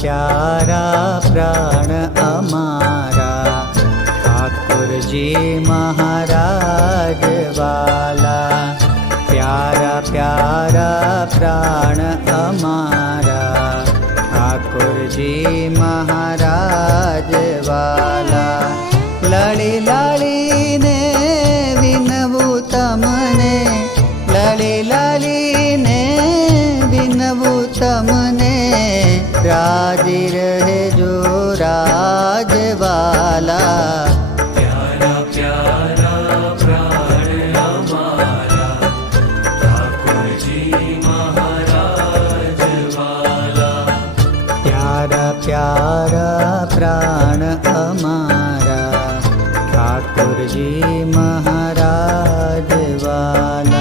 प्यारा प्राण अमारा ठाकुर जी महाराज वाला। प्यारा प्यारा प्राण अमारा ठाकुर जी महाराज वाला। लड़ी लड़ी ने विनवू तमने, लड़ी लड़ी ने विनवू तमने, राजी रहे जो राज वाला। प्यारा प्यारा प्राण हमारा ठाकुर जी महाराज वाला। प्यारा प्यारा प्राण हमारा ठाकुर जी महाराज वाला।